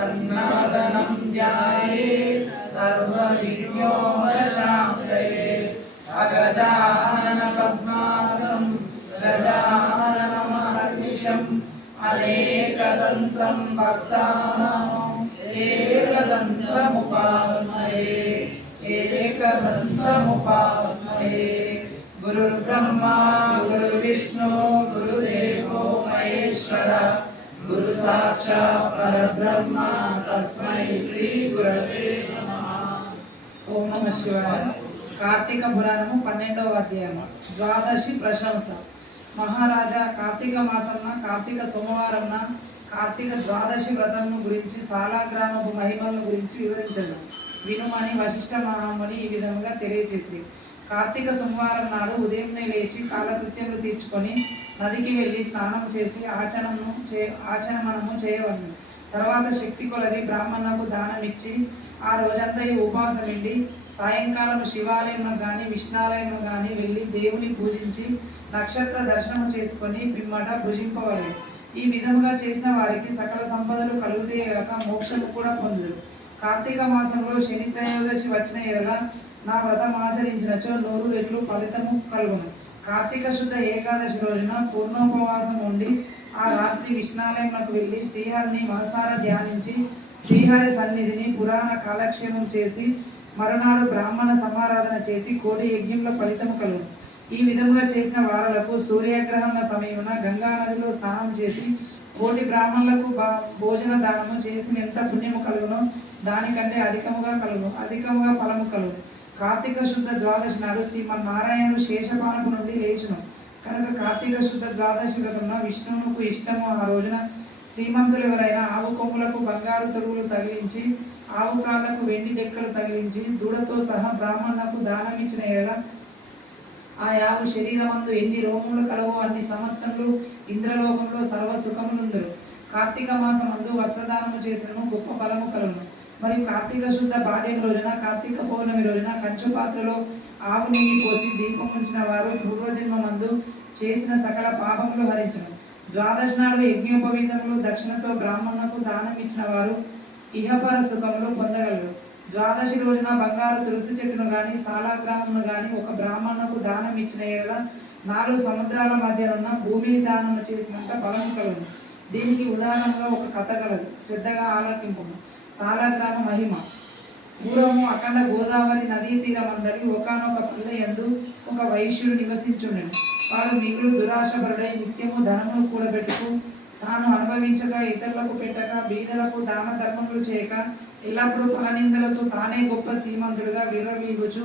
तन्नादनं ध्यायेत् सर्वविघ्नोपशान्तये। अगजाननपद्मार्कं गजाननमहर्निशम् अनेकदन्तं भक्तानाम् एकदन्तमुपास्महे एकदन्तमुपास्महे। गुरुर्ब्रह्मा गुरुर्विष्णु गुरुदेवो महेश्वर गुरु साक्षात् परब्रह्म तस्मै श्री गुरवे नमः। ओम नमः शिवाय। కార్తీక పురాణము 12వ అధ్యాయము ద్వాదశి ప్రశంస. మహారాజా, కార్తీక మాసంన కార్తీక సోమవారంన కార్తీక ద్వాదశి వ్రతమును గురించి సాలాగ్రామపు మహిమలను గురించి వివరించదు వినుమని వశిష్ఠ మహాముని ఈ విధముగా తెలియజేసి, కార్తీక సోమవారం నాడు ఉదయంనే లేచి కాలకృత్యములు తీర్చుకొని నదికి వెళ్ళి స్నానం చేసి ఆచమనము చేయవలను. తర్వాత శక్తి కొలది బ్రాహ్మణులకు దానం ఇచ్చి ఆ రోజంతా ఉపవాసమిండి సాయంకాలం శివాలయంలో కానీ విష్ణాలయంలో కానీ వెళ్ళి దేవుని పూజించి నక్షత్ర దర్శనం చేసుకొని పిమ్మట భుజింపవలెను. ఈ విధముగా చేసిన వారికి సకల సంపదలు కలుగుతేయక మోక్షము కూడా పొందురు. కార్తీక మాసంలో శని త్రయోదశి వచ్చిన ఎడల నా వ్రతం ఆచరించినచో 100 రెట్లు ఫలితము కలుగును. కార్తీక శుద్ధ ఏకాదశి రోజున పూర్ణోపవాసం ఉండి ఆ రాత్రి విష్ణాలయంలోకి వెళ్ళి శ్రీహరిని మనసారా ధ్యానించి శ్రీహరి సన్నిధిని పురాణ కాలక్షేమం చేసి మరునాడు బ్రాహ్మణ సమారాధన చేసి కోటి యజ్ఞంలో ఫలితము కలుగును. ఈ విధంగా చేసిన వారులకు సూర్యగ్రహణ సమయమున గంగా నదిలో స్నానం చేసి కోటి బ్రాహ్మణులకు భోజన దానము చేసిన ఎంత పుణ్యము కలుగునో దానికంటే అధికముగా ఫలము కలుగు. కార్తీక శుద్ధ ద్వాదశి నాడు శ్రీమన్నారాయణుడు శేషపానపు నుండి లేచును కనుక కార్తీక శుద్ధ ద్వాదశి వ్రతమున విష్ణువుకు ఇష్టము. ఆ రోజున శ్రీమంతులు ఎవరైనా ఆవు కొమ్ములకు బంగారు తొడుగులు తగిలించి ఆవు కాళ్లకు వెండి డెక్కలు తగిలించి దూడతో సహా బ్రాహ్మణులకు దానం ఇచ్చిన ఎడల ఆ యావు శరీరమందు ఎన్ని రోమములు కలవో అన్ని సంవత్సరములు ఇంద్రలోకంలో సర్వ సుఖములుందరు. కార్తీక మాసమందు వస్త్రదానము చేసిన గొప్ప ఫలము కలుగును. మరియు కార్తీక శుద్ధ పాడ్యం రోజున కార్తీక పౌర్ణమి రోజున కంచు పాత్రలో ఆవు నెయ్యి పోసి దీపం ఉంచిన వారు పూర్వజన్మందు చేసిన సకల పాపములు హరించను. ద్వాదశి నాడు యజ్ఞోపవీతములు దక్షిణతో బ్రాహ్మణులకు దానం ఇచ్చిన వారు ఇహపర సుఖములు పొందగలరు. ద్వాదశి రోజున బంగారు తులసి చెట్టును గాని సాలాగ్రామమును గాని ఒక బ్రాహ్మణులకు దానం ఇచ్చిన ఏళ్ళ 4 సముద్రాల మధ్యనున్న భూమిని దానము చేసినంత ఫలము కలుగును. దీనికి ఉదాహరణగా ఒక కథ కలదు, శ్రద్ధగా ఆలకింపు. సాలాగ్రామ మహిమ. పూర్వము అఖండ గోదావరి నదీ తీరమందరి ఒకనొక పల్లె యందు ఒక వైశ్యుడు నివసించుండెను. వాడు మిగులు దురాశపరుడై నిత్యము ధనమును కూడబెట్టుకు తాను అనుభవించగా ఇతరులకు పెట్టక బీదలకు దాన ధర్మములు చేయక ఎల్లప్పుడూ పలనిందలతో తానే గొప్ప శ్రీమంతుడుగా విర్రవీగుచు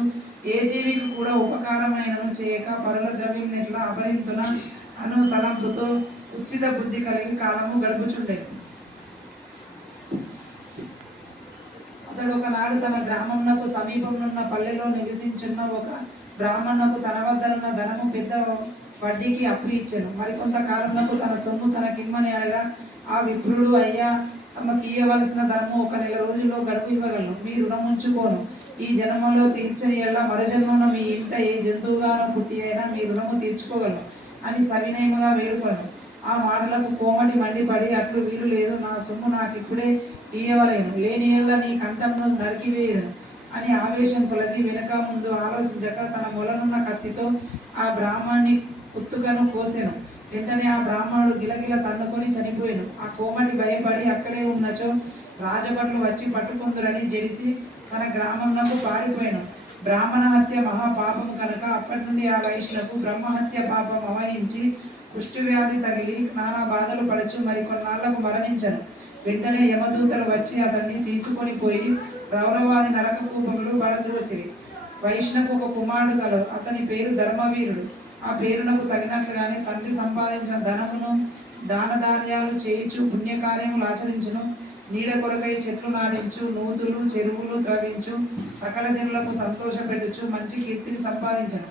ఏ జీవికి కూడా ఉపకారమైనను చేయక పరుల ద్రవ్యం నెట్లా అపరింతున అను తలంపుతో ఉచిత బుద్ధి కలిగి కాలము గడుపుచుండే. అతడు ఒకనాడు తన గ్రామమునకు సమీపమునున్న పల్లెలో నివసించున్న ఒక బ్రాహ్మణునకు తన వద్దనున్న ధనము పెద్ద వడ్డీకి అప్పు ఇచ్చాను. మరికొంత కాలంలో తన సొమ్ము తనకిమ్మని అడగా ఆ విప్రుడు, అయ్యా, తమకి ఇవ్వవలసిన ధర్మం 1 నెల రోజుల్లో గడుపు ఇవ్వగలను, మీ రుణం ఉంచుకోను. ఈ జన్మలో తీర్చని ఎల్లా మరుజన్మన మీ ఇంట ఏ జంతువుగానో పుట్టి అయినా మీ రుణము తీర్చుకోగలను అని సవినయముగా వేడుకోను. ఆ మాటలకు కోమటి మండిపడి, అట్లు వీలు లేదు, నా సొమ్ము నాకు ఇప్పుడే ఇయ్యవలేను, లేని ఎల్ల నీ కంఠంను నరికివేయను అని ఆవేశం కొలది వెనక ముందు ఆలోచించక తన మొలనున్న కత్తితో ఆ బ్రాహ్మణుని కుత్తుకను కోసెను. వెంటనే ఆ బ్రాహ్మణుడు గిలగిల తన్నుకొని చనిపోయాను. ఆ కోమటి భయపడి అక్కడే ఉన్నచో రాజభటులు వచ్చి పట్టుకుందురని జడిసి తన గ్రామంలో పారిపోయాను. బ్రాహ్మణ హత్య మహాపాపం కనుక అప్పటి నుండి ఆ వైశ్యులకు బ్రహ్మహత్య పాపం అవహించి కుష్ఠవ్యాధి తగిలి నానా బాధలు పడుచు మరికొన్నాళ్లకు మరణించను. వెంటనే యమదూతలు వచ్చి అతన్ని తీసుకొని పోయి రౌరవాది నరక కూపములు బలద్రోసిరి. వైష్ణకు ఒక కుమారుడు కలవు. అతని పేరు ధర్మవీరుడు. ఆ పేరునకు తగినట్లుగానే తండ్రి సంపాదించిన ధనమును దానధాన్యాలు చేయించు పుణ్యకార్యములు ఆచరించును. నీడ కొరకై చెట్లు నాటించు, నూతులు చెరువులు త్రవించు, సకల జనులకు సంతోషపెట్టుచు మంచి కీర్తిని సంపాదించను.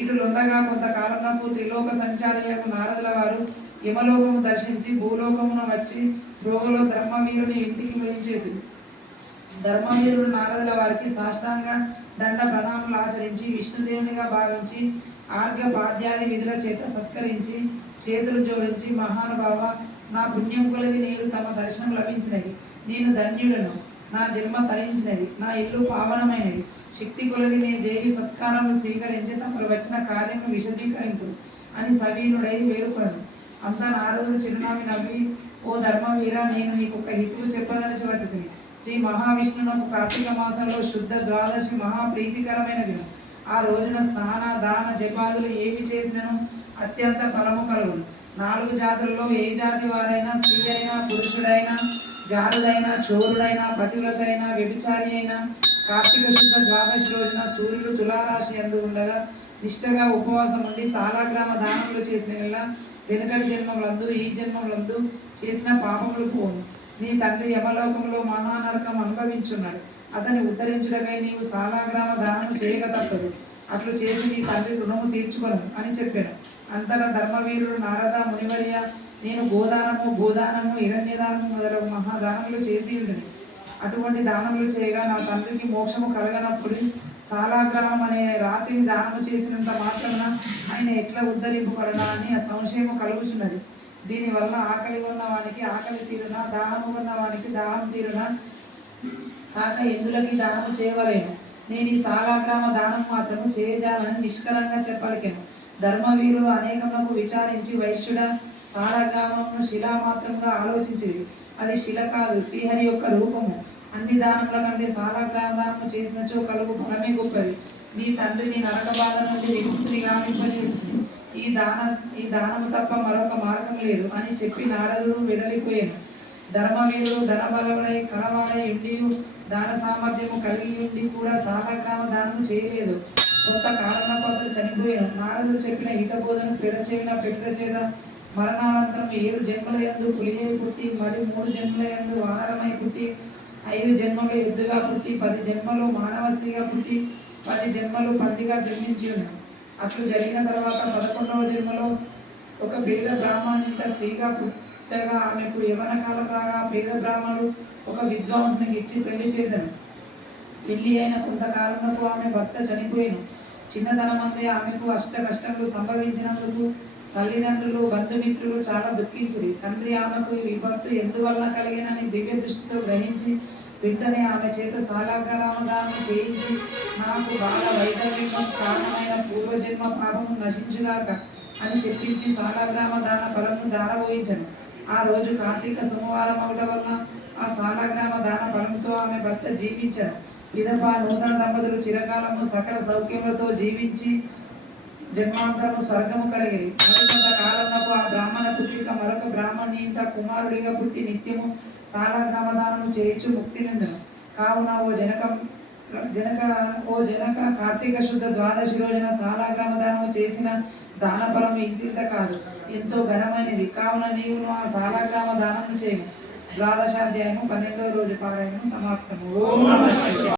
ఇటులుండగా కొంతకాలంలో త్రిలోక సంచారులకు నారదుల వారు యమలోకము దర్శించి భూలోకమున వచ్చి త్రోవలో ధర్మవీరుని ఇంటికి వెలించేసి ధర్మవీరుడు నారదుల వారికి సాష్టాంగ దండ ప్రణామాలు ఆచరించి విష్ణుదేవునిగా భావించి ఆర్ఘ్య పాద్యాది విధుల చేత సత్కరించి చేతులు జోడించి, మహానుభావ, నా పుణ్యం కొలది నేను తమ దర్శనం లభించినది. నేను ధన్యుడను, నా జన్మ తరించినది, నా ఇల్లు పావనమైనది. శక్తి కొలది నే జేయు సత్కారములు స్వీకరించి తమరు వచ్చిన కార్యము విశదీకరింపు అని సవీనుడై వేడుకొనను. అంతా నారదుడు చిరునవ్వి నవ్వి, ఓ ధర్మవీర, నేను నీకు ఒక హితువు చెప్పదలిచి వచ్చితిని. శ్రీ మహావిష్ణునకు కార్తీక మాసంలో శుద్ధ ద్వాదశి మహాప్రీతికరమైన దినం. ఆ రోజున స్నాన దాన జపాదులు ఏవి చేసినను అత్యంత ఫలము కలుగును. 4 జాతులలో ఏ జాతి వారైనా, స్త్రీ అయినా, పురుషుడైనా, జారుడైనా, చోరుడైనా, పతివ్రతైనా, వ్యభిచారి అయినా కార్తీక శుద్ధ ద్వాదశి రోజున సూర్యుడు తులారాశి యందు ఉండగా నిష్ఠగా ఉపవాసం ఉండి సాలాగ్రామ దానములు చేసిన వెనుకటి జన్మములందు ఈ జన్మములందు చేసిన పాపములు పోను. నీ తండ్రి యమలోకంలో మహానరకం అనుభవించున్నాడు. అతన్ని ఉద్ధరించుటకై నీవు సాలాగ్రామ దానము చేయక తప్పదు. అట్లు చేసి నీ తండ్రి రుణము తీర్చుకొను అని చెప్పాను. అంతటా ధర్మవీరుడు నారద మునివర్య, నేను గోదానము, భూదానము, హిరణ్యదానము మొదలగు మహాదానములు చేసి ఉంటుంది. అటువంటి దానములు చేయగా నా తండ్రికి మోక్షము కలగనప్పుడు సాలాగ్రామం అనే రాతిని దానము చేసినంత మాత్రమున ఆయన ఎట్లా ఉద్ధరింపబడనా అని ఆ సంశయము కలుగుచున్నది. దీనివల్ల ఆకలి ఉన్న వానికి ఆకలి తీరునా, దాహము ఉన్న వానికి దాహం తీరునా కాక ఎందులకి దానము చేయవలేను. నేను ఈ సాలాగ్రామ దానం మాత్రము చేయజాలని నిష్కలంగా చెప్పలికెను. ధర్మవీరులు అనేకములకు విచారించి వైశ్యుడ సాలాగ్రామమును శిలా మాత్రంగా ఆలోచించింది. అది శిల కాదు, శ్రీహరి యొక్క రూపము. అన్ని దానముల కంటే సాలాగ్రామ దానము చేసినచో కలుగు ఫలమే గొప్పది. నీ తండ్రి నీ నరక బాధ నుండి విముక్తిని గావింపజేసింది. ఈ దానము తప్ప మరొక మార్గం లేదు అని చెప్పి నారదుడు వెడలిపోయాను. ధర్మవీరుడు ధనబలముడై కలవాడై ఉండి దాన సామర్థ్యము కలిగి ఉండి కూడా సాలాగ్రామ దానము చేయలేదు. కొంత కాలంలో అతడు చనిపోయాను. నారదుడు చెప్పిన హితబోధను పెద్ద చేత మరణానంతరం 7 జన్మల యందు పులియై పుట్టి, మరి 3 జన్మల యందు వానరమై పుట్టి, 5 జన్మలు ఎద్దుగా పుట్టి, 10 జన్మలు మానవ స్త్రీగా పుట్టి, 10 జన్మలు పందిగా జన్మించి ఉన్నాడు. అట్లు జరిగిన తర్వాత 11వ జన్మలో ఒక పేద బ్రాహ్మణునింట స్త్రీగా పుట్టగా ఆమెకు యవన కాలం రాగా పేద బ్రాహ్మణుడు ఒక విద్వాంసునికి ఇచ్చి పెళ్లి చేశాను. పెళ్లి అయిన కొంతకాలంలో ఆమె భర్త చనిపోయాను. చిన్నతనమందే ఆమెకు అష్ట కష్టములు సంభవించినందుకు తల్లిదండ్రులు బంధుమిత్రులు చాలా దుఃఖించిరి. తండ్రి ఆమెకు ఈ విపత్తు ఎందువల్ల కలిగినని దివ్య దృష్టితో గ్రహించి వెంటనే ఆమె చేత సాలాగ్రామదానం చేయించి, నాకు బాల వైదవ్యం కారణమైన పూర్వజన్మ పాపము నశించుగాక అని చెప్పించి సాలాగ్రామ దాన ఫలము దారబోయించను. ఆ రోజు కార్తీక సోమవారం అవడం వల్ల ఆ సాలాగ్రామ దాన ఫలముతో ఆమె భర్త జీవించాడు. విధప నూతన దంపతులు చిరకాలము సకల సౌఖ్యములతో జీవించి జన్మాంతరము స్వర్గము కలిగిరి. మరికొంత కాలంలో ఆ బ్రాహ్మణ పుత్రిక మరొక బ్రాహ్మణి ఇంట కుమారుడిగా పుట్టి నిత్యము సాలాగ్రామదానము చేయించు ముక్తి నిందను. కావున ఓ జనక కార్తీక శుద్ధ ద్వాదశి రోజున సాలాగ్రామదానము చేసిన దాన ఫలము ఇంతింత కాదు, ఎంతో ఘనమైనది. కావున నీవు ఆ సాలాగ్రామ దానము చేయము. ద్వాదశాధ్యాయము 12వ రోజు పారాయణము సమాప్తము. ఓం నమః శివాయ.